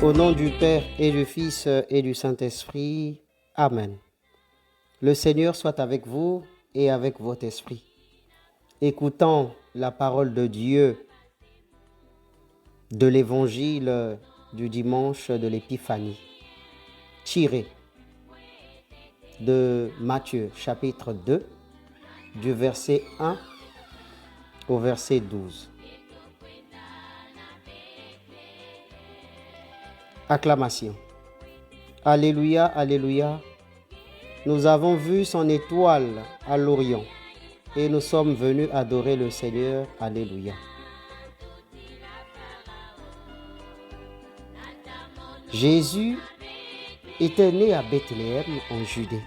Au nom du Père et du Fils et du Saint-Esprit. Amen. Le Seigneur soit avec vous et avec votre esprit. Écoutons la parole de Dieu de l'évangile du dimanche de l'Épiphanie, tiré de Matthieu chapitre 2, du verset 1 au verset 12. Acclamation. Alléluia, alléluia. Nous avons vu son étoile à l'Orient et nous sommes venus adorer le Seigneur. Alléluia. Jésus était né à Bethléem en Judée,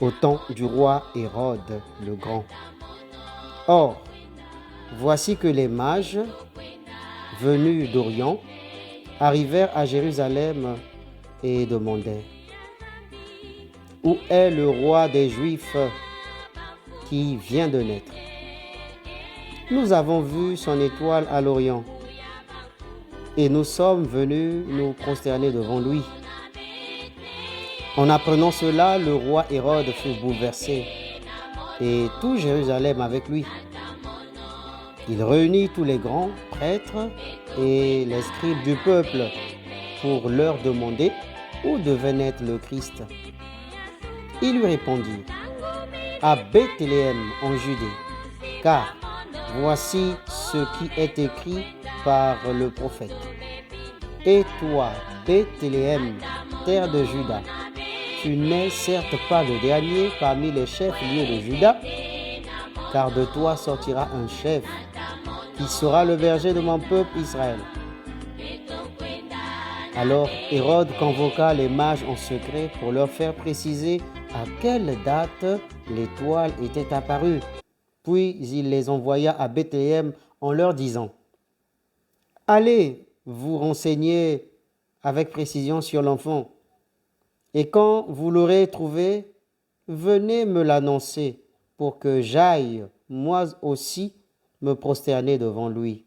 au temps du roi Hérode le Grand. Or, voici que les mages venus d'Orient arrivèrent à Jérusalem et demandèrent: où est le roi des Juifs qui vient de naître? Nous avons vu son étoile à l'Orient et nous sommes venus nous prosterner devant lui. En apprenant cela, le roi Hérode fut bouleversé et tout Jérusalem avec lui. Il réunit tous les grands prêtres et les scribes du peuple pour leur demander où devait naître le Christ. Ils lui répondirent: à Bethléem en Judée, car voici ce qui est écrit par le prophète. Et toi, Bethléem, terre de Juda, tu n'es certes pas le dernier parmi les chefs-lieux de Juda, car de toi sortira un chef qui sera le berger de mon peuple Israël. Alors Hérode convoqua les mages en secret pour leur faire préciser à quelle date l'étoile était apparue. Puis il les envoya à Bethléem en leur disant: allez vous renseigner avec précision sur l'enfant, et quand vous l'aurez trouvé, venez me l'annoncer pour que j'aille moi aussi me prosterner devant lui.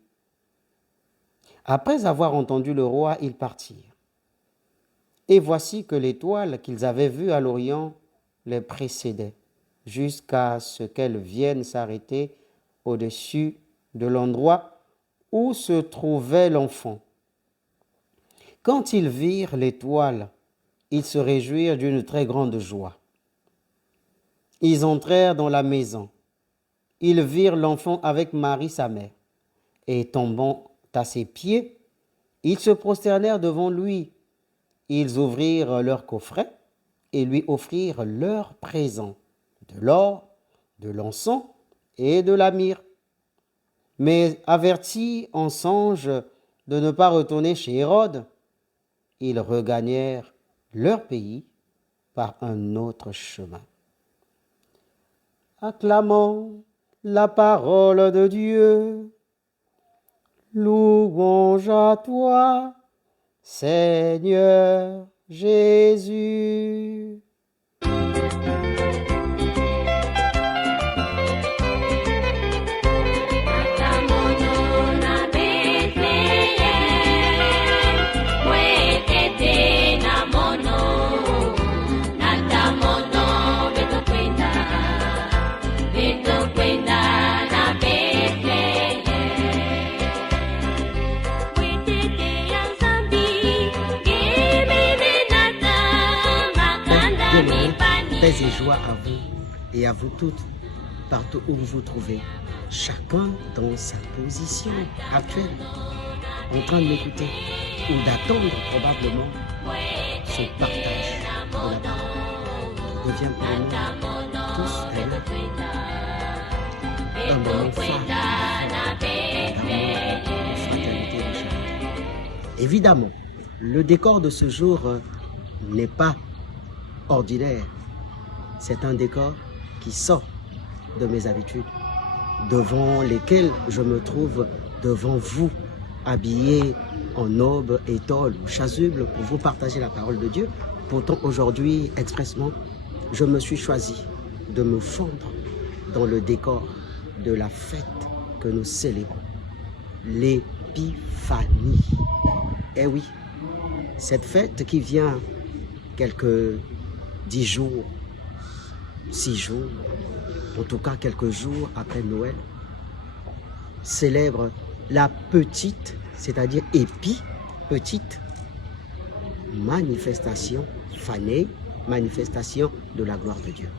Après avoir entendu le roi, ils partirent. Et voici que l'étoile qu'ils avaient vue à l'Orient les précédait, jusqu'à ce qu'elle vienne s'arrêter au-dessus de l'endroit où se trouvait l'enfant. Quand ils virent l'étoile, ils se réjouirent d'une très grande joie. Ils entrèrent dans la maison. Ils virent l'enfant avec Marie sa mère, et tombant à ses pieds, ils se prosternèrent devant lui. Ils ouvrirent leur coffret et lui offrirent leurs présents, de l'or, de l'encens et de la myrrhe. Mais avertis en songe de ne pas retourner chez Hérode, ils regagnèrent leur pays par un autre chemin. Acclamons la parole de Dieu. Louange à toi, Seigneur Jésus. Paix et joie à vous et à vous toutes, partout où vous vous trouvez, chacun dans sa position actuelle, en train de m'écouter ou d'attendre probablement son partage de la parole. Devient pour nous tous un moment phare d'amour, de fraternité, de charité. Évidemment, le décor de ce jour n'est pas ordinaire. C'est un décor qui sort de mes habitudes, devant lesquelles je me trouve devant vous, habillé en aube, étole ou chasuble pour vous partager la parole de Dieu. Pourtant, aujourd'hui, expressement, je me suis choisi de me fondre dans le décor de la fête que nous célébrons, l'Épiphanie. Eh oui, cette fête qui vient quelques 10 jours, 6 jours, en tout cas quelques jours après Noël, célèbre la petite, c'est-à-dire petite manifestation fanée, manifestation de la gloire de Dieu.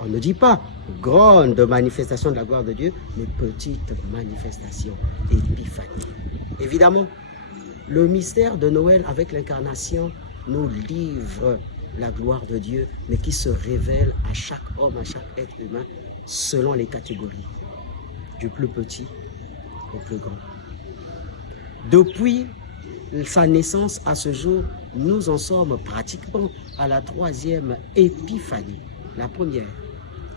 On ne dit pas grande manifestation de la gloire de Dieu, mais petite manifestation, épiphanie. Évidemment, le mystère de Noël avec l'incarnation nous livre la gloire de Dieu, mais qui se révèle à chaque homme, à chaque être humain, selon les catégories, du plus petit au plus grand. Depuis sa naissance à ce jour, nous en sommes pratiquement à la 3e épiphanie. La première,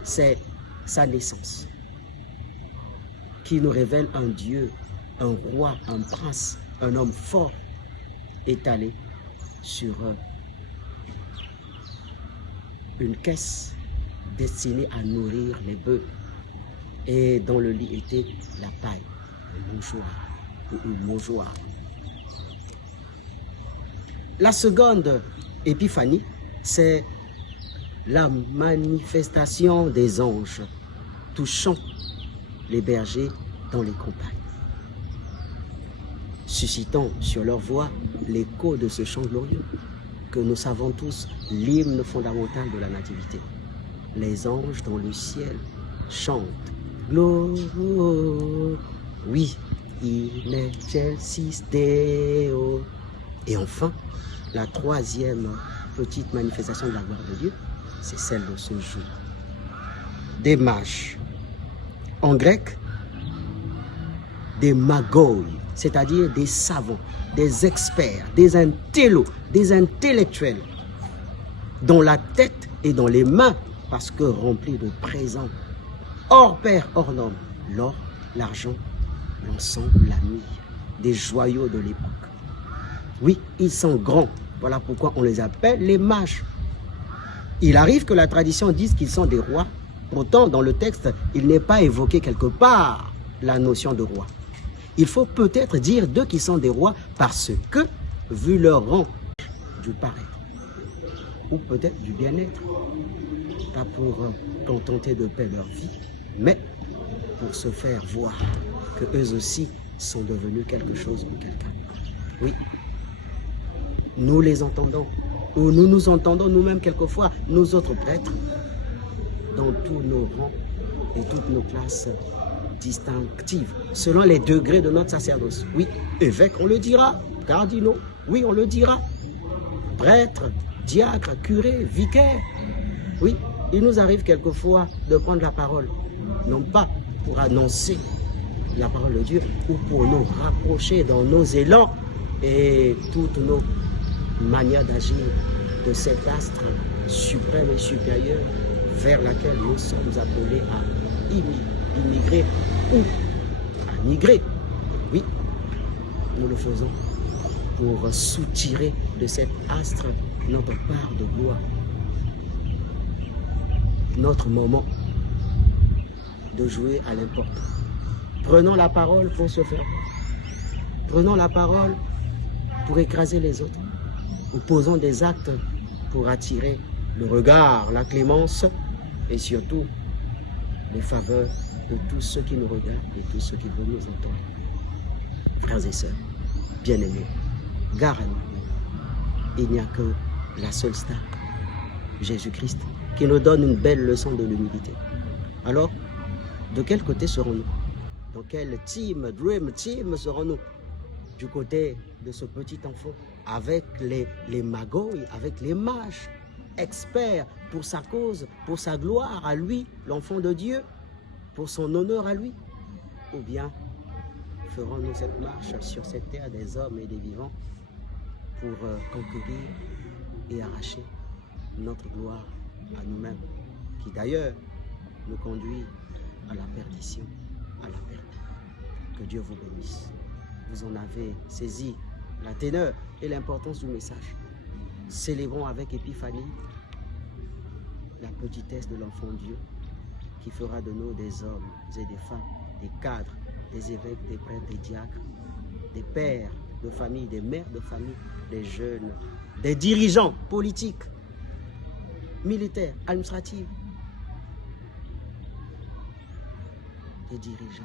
c'est sa naissance, qui nous révèle un Dieu, un roi, un prince, un homme fort, étalé sur une caisse destinée à nourrir les bœufs. Et dans le lit était la paille, un mouchoir ou une mouchoir. La seconde épiphanie, c'est la manifestation des anges touchant les bergers dans les campagnes, suscitant sur leur voix l'écho de ce chant glorieux que nous savons tous, l'hymne fondamental de la Nativité. Les anges dans le ciel chantent Gloire, oui, in excelsis Deo. Et enfin, la 3e petite manifestation de la gloire de Dieu, c'est celle de ce jour. Des mages. En grec, des magoi, c'est-à-dire des savants, des experts, des intellos, des intellectuels, dont la tête est dans les mains, parce que remplis de présents, hors pair, hors norme, l'or, l'argent, l'encens, la myrrhe, des joyaux de l'époque. Oui, ils sont grands, voilà pourquoi on les appelle les mages. Il arrive que la tradition dise qu'ils sont des rois, pourtant dans le texte, il n'est pas évoqué quelque part la notion de roi. Il faut peut-être dire d'eux qui sont des rois parce que, vu leur rang du paraître, ou peut-être du bien-être, pas pour contenter de paix leur vie, mais pour se faire voir que eux aussi sont devenus quelque chose ou quelqu'un. Oui, nous les entendons, ou nous nous entendons nous-mêmes quelquefois, nous autres prêtres, dans tous nos rangs et toutes nos classes distinctives, selon les degrés de notre sacerdoce. Oui, évêque, on le dira, cardinaux, oui, on le dira, prêtre, diacre, curé, vicaire. Oui, il nous arrive quelquefois de prendre la parole, non pas pour annoncer la parole de Dieu, ou pour nous rapprocher dans nos élans et toutes nos manières d'agir de cet astre suprême et supérieur vers laquelle nous sommes appelés à immigrer ou à migrer. Oui, nous le faisons pour soutirer de cet astre notre part de gloire, notre moment de jouer à l'important. Prenons la parole pour se faire voir. Prenons la parole pour écraser les autres. Ou posons des actes pour attirer le regard, la clémence et surtout les faveurs de tous ceux qui nous regardent et tous ceux qui veulent nous entendre. Frères et sœurs, bien-aimés, gare à nous. Il n'y a que la seule star, Jésus-Christ, qui nous donne une belle leçon de l'humilité. Alors, de quel côté serons-nous? Dans quel team, dream team serons-nous? Du côté de ce petit enfant, avec les magoi, avec les mages, experts pour sa cause, pour sa gloire à lui, l'enfant de Dieu, pour son honneur à lui? Ou bien ferons-nous cette marche sur cette terre des hommes et des vivants pour conquérir et arracher notre gloire à nous-mêmes, qui d'ailleurs nous conduit à la perdition, à la perte. Que Dieu vous bénisse. Vous en avez saisi la teneur et l'importance du message. Célébrons avec épiphanie la petitesse de l'enfant Dieu qui fera de nous des hommes et des femmes, des cadres, des évêques, des prêtres, des diacres, des pères de famille, des mères de famille, des jeunes, des dirigeants politiques, militaires, administratifs, des dirigeants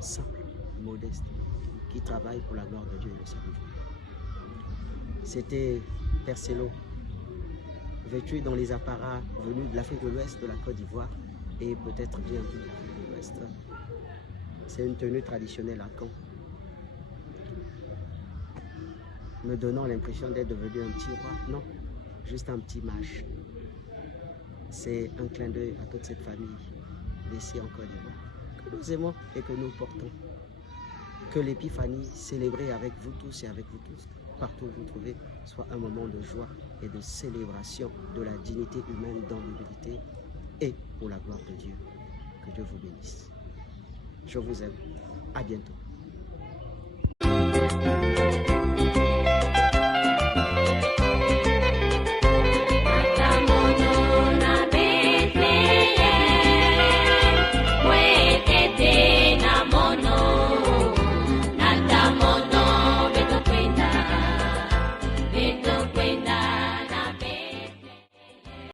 simples, modestes, qui travaillent pour la gloire de Dieu et le salut. C'était Père Célo, vêtu dans les apparats venus de l'Afrique de l'Ouest, de la Côte d'Ivoire et peut-être bien de l'Afrique de l'Ouest. C'est une tenue traditionnelle à Caen, me donnant l'impression d'être devenu un petit roi. Non, juste un petit mage. C'est un clin d'œil à toute cette famille d'ici en Côte d'Ivoire, que nous aimons et que nous portons. Que l'épiphanie célébrée avec vous tous et avec vous tous, partout où vous trouvez, soit un moment de joie et de célébration de la dignité humaine dans l'humilité et pour la gloire de Dieu. Que Dieu vous bénisse. Je vous aime. À bientôt.